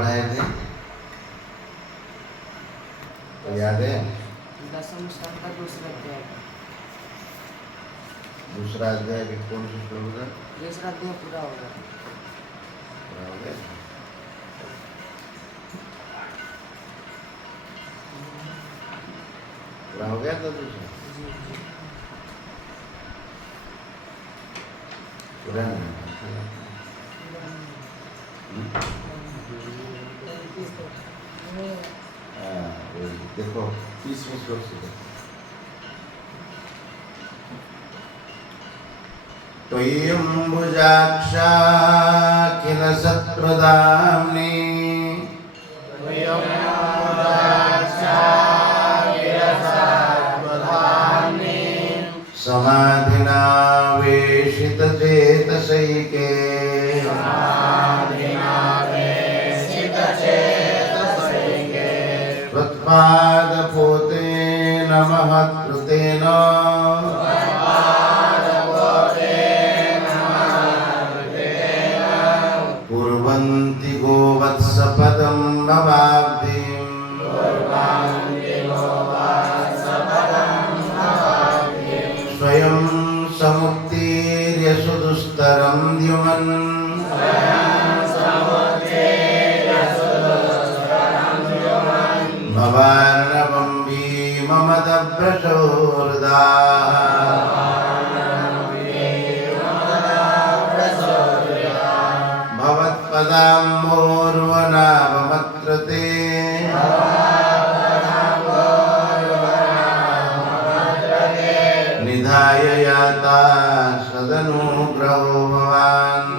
पढ़ाए थे? तो याद है? दसम स्तर का दूसरा अध्याय। दूसरा अध्याय के कौन से श्लोक था? दूसरा अध्याय पूरा हो गया। पूरा हो गया? पूरा हो गया था दूसरा? पूरा नहीं देखो 30वें श्लोक से देखो। त्वय्यम्बुजाक्षा किल सत्प्रदाम्नि समाधिना वेशितचेतसैके त्वत्पादपोतेन महत्कृतेन कुर्वन्ति गोवत्सपदं भवाब्धिम् स्वयं समुत्तीर्य सुदुस्तरं द्युमन् भवार्णवं भीममदभ्रशोर्दा भवत्पदाम्भोर्वनाभमत्रते निधाय याता सदनुग्रहो भवान्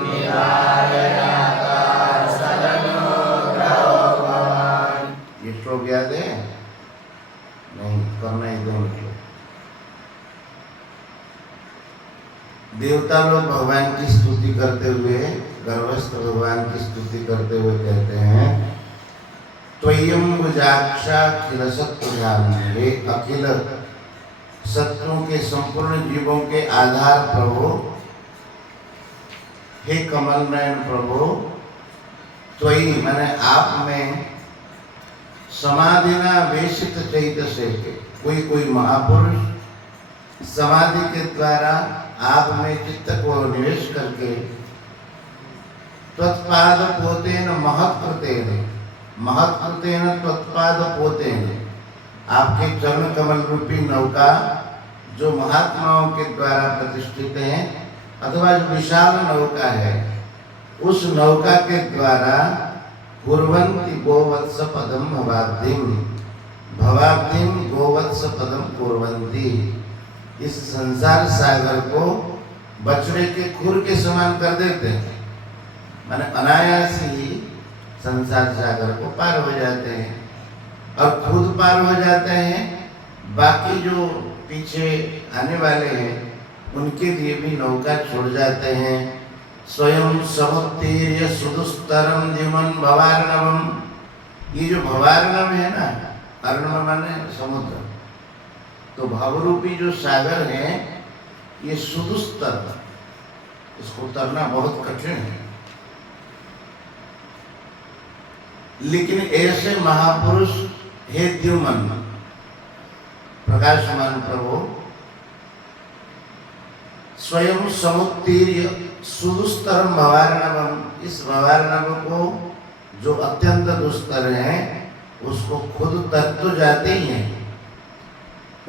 ये श्लोक याद है? नहीं करना ही दोनों श्लोक। देवता लोग भगवान की स्तुति करते हुए, गर्भस्थ भगवान की स्तुति करते हुए कहते हैं त्वय्यम्बुजाक्षा किल सत्प्रधाम्नि, हे अखिल सत्यों के संपूर्ण जीवों के आधार प्रभु, हे कमल नयन प्रभु, त्वयि माने आप में समाधिना वेशित चैतस्य के, कोई महापुरुष समाधि के द्वारा आप में चित्त को निवेश करके त्वत्पाद पोतेन महत्कृतेन त्वत्पाद पोतेन, आपके चरण कमल रूपी नौका जो महात्माओं के द्वारा प्रतिष्ठित है अथवा जो विशाल नौका है, उस नौका के द्वारा कुर्वन्ति गोवत्स पदम भवाब्धिम गोवत्स पदम कुर्वन्ति, इस संसार सागर को बछड़े के खुर के समान कर देते हैं। माने अनायास ही संसार सागर को पार हो जाते हैं और खुद पार हो जाते हैं, बाकी जो पीछे आने वाले हैं उनके लिए भी नौका छोड़ जाते हैं। स्वयं समुत्तीर्य सुदुस्तरम द्युमन भवार्णवम, ये जो भवार्णव है ना, अर्णव माने समुद्र, तो भवरूपी जो सागर है ये सुदुस्तर, इसको तरना बहुत कठिन है, लेकिन ऐसे महापुरुष हे द्युमन प्रकाशमान प्रभु, स्वयं समुत्तीर्य सुदुस्तरम भवार्णवम, इस भवार्णव को जो अत्यंत दुस्तर है उसको खुद तर तो जाते ही हैं।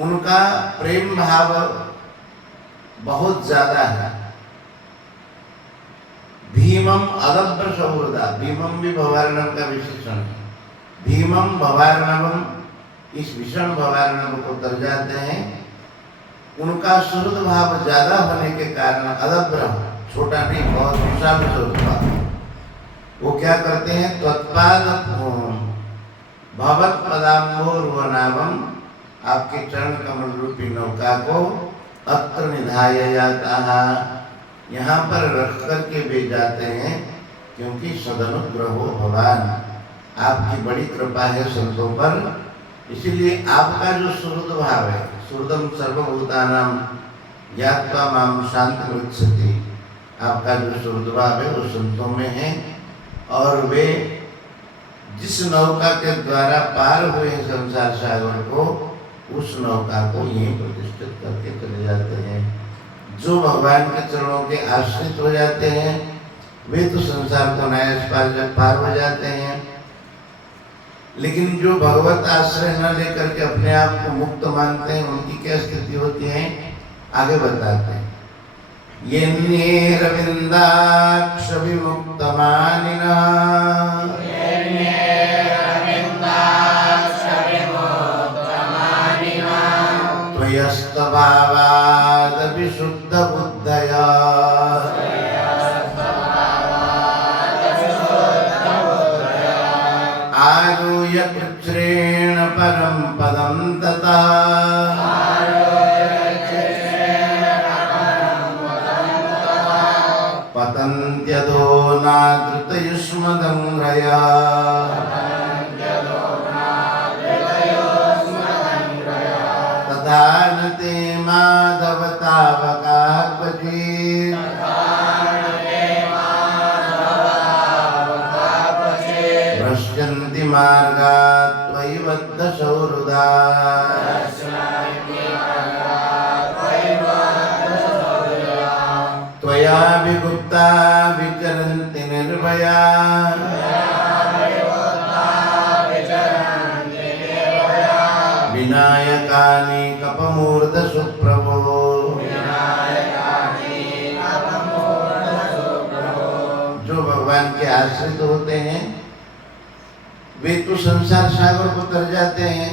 उनका प्रेम भाव बहुत ज्यादा है। भीमम अदभ्र सौहृदा, भीमम भी भवार्णव का विशेषण है। भीमम भवार्णवम, इस भीषण भवार्णव को तर जाते हैं। उनका सुहृद भाव ज्यादा होने के कारण अदभ्र, छोटा नहीं, बहुत विशाल सुहृद भाव, वो क्या करते हैं त्वत्पाद भवत पदाम्भोर्वनाभम, आपके चरण कमल रूपी नौका को अत्र निधाय जाता है, यहाँ पर रख करके वे जाते हैं, क्योंकि सदनुग्रहो भगवान, आपकी बड़ी कृपा है संतों पर, इसीलिए आपका जो सुहृद भाव है, सुहृदम सर्वभूतानां ज्ञात्वा माम शांतिमुच्यते, आपका जो सुहृद भाव है वो संतों में है और वे जिस नौका के द्वारा पार हुए संसार सागर को, उस नौका को यहीं प्रतिष्ठित करके चले जाते हैं। जो भगवान के चरणों के आश्रित हो जाते हैं वे तो संसार को अनायास पार हो जाते हैं, लेकिन जो भगवत आश्रय न लेकर के अपने आप को मुक्त मानते हैं उनकी क्या स्थिति होती है, आगे बताते हैं। ये रविंदाक्ष विमुक्त मानिना त्वयस्तभावाद विशुद्ध बुद्धया आरुह्य कृच्छ्रेण परम पदम तथा पतन्त्यधो नादृतयुष्मदङ्घ्रया तथा न ते माधव तावकाः क्वचित् भ्रश्यन्ति मार्गात् त्वयि बद्धसो हृदा त्वया विगुप्ता विचरन्ति निर्भया विनायकानि कपमूर्धसु प्रभो। जो भगवान के आश्रित होते हैं वे तो संसार सागर को तर जाते हैं,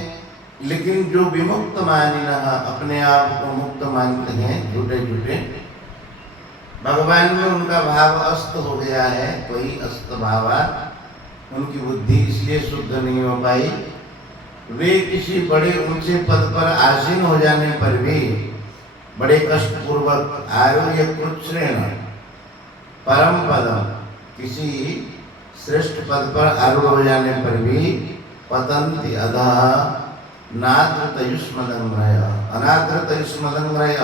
लेकिन जो विमुक्त मानिना अपने आप को मुक्त मानते हैं, झूठे झूठे भगवान में उनका भाव अस्त हो गया है, कोई अस्त भावा, उनकी बुद्धि इसलिए शुद्ध नहीं हो पाई। वे किसी बड़े ऊंचे पद पर आसीन हो जाने पर भी बड़े कष्ट पूर्वक आरुह्य कृच्छ्रेण परम पदम, किसी श्रेष्ठ पद पर आरूढ़ हो जाने पर भी पतन्ति अधः नादृत युष्मदंग्रय, अनादृत युष्मदंग्रय,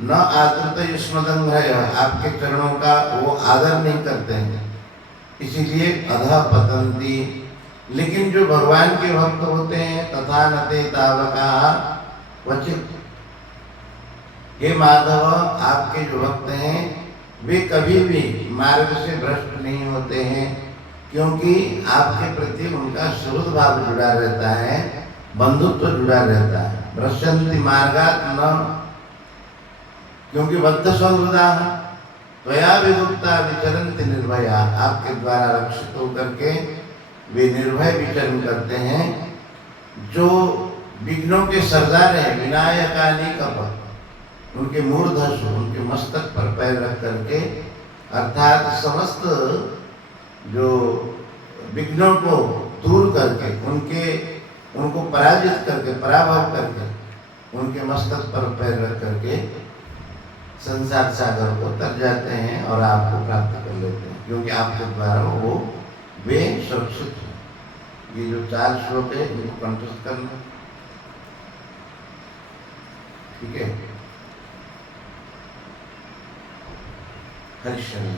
न आदृत युष्मदंग्रय, आपके चरणों का वो आदर नहीं करते हैं, इसीलिए अधः पतन्ति। लेकिन जो भगवान के भक्त होते हैं तथा नते तावकाः क्वचित्, हे माधव आपके जो भक्त हैं वे कभी भी मार्ग से भ्रष्ट नहीं होते हैं, क्योंकि आपके प्रति उनका सुहृद भाव जुड़ा रहता है, बंधुत्व जुड़ा रहता है। भ्रश्यन्ति मार्गात् न, क्योंकि बद्धसो हृदा त्वया विगुप्ता विचरन्ति निर्भया, आपके द्वारा रक्षित होकर के वे निर्भय विचरण करते हैं। जो विघ्नों के सरदार हैं, विनायकानि कप, उनके मूर्धस, उनके मस्तक पर पैर रख करके, अर्थात समस्त जो विघ्नों को दूर करके, उनको पराजित करके, पराभव करके, उनके मस्तक पर पैर रख करके संसार सागर को तर जाते हैं और आपको प्राप्त कर लेते हैं, क्योंकि आपके द्वारा वो वे सुरक्षित हैं। ये जो 4 श्लोक है इनको कंठस्थ करना, ठीक है। हरिश्चंद्र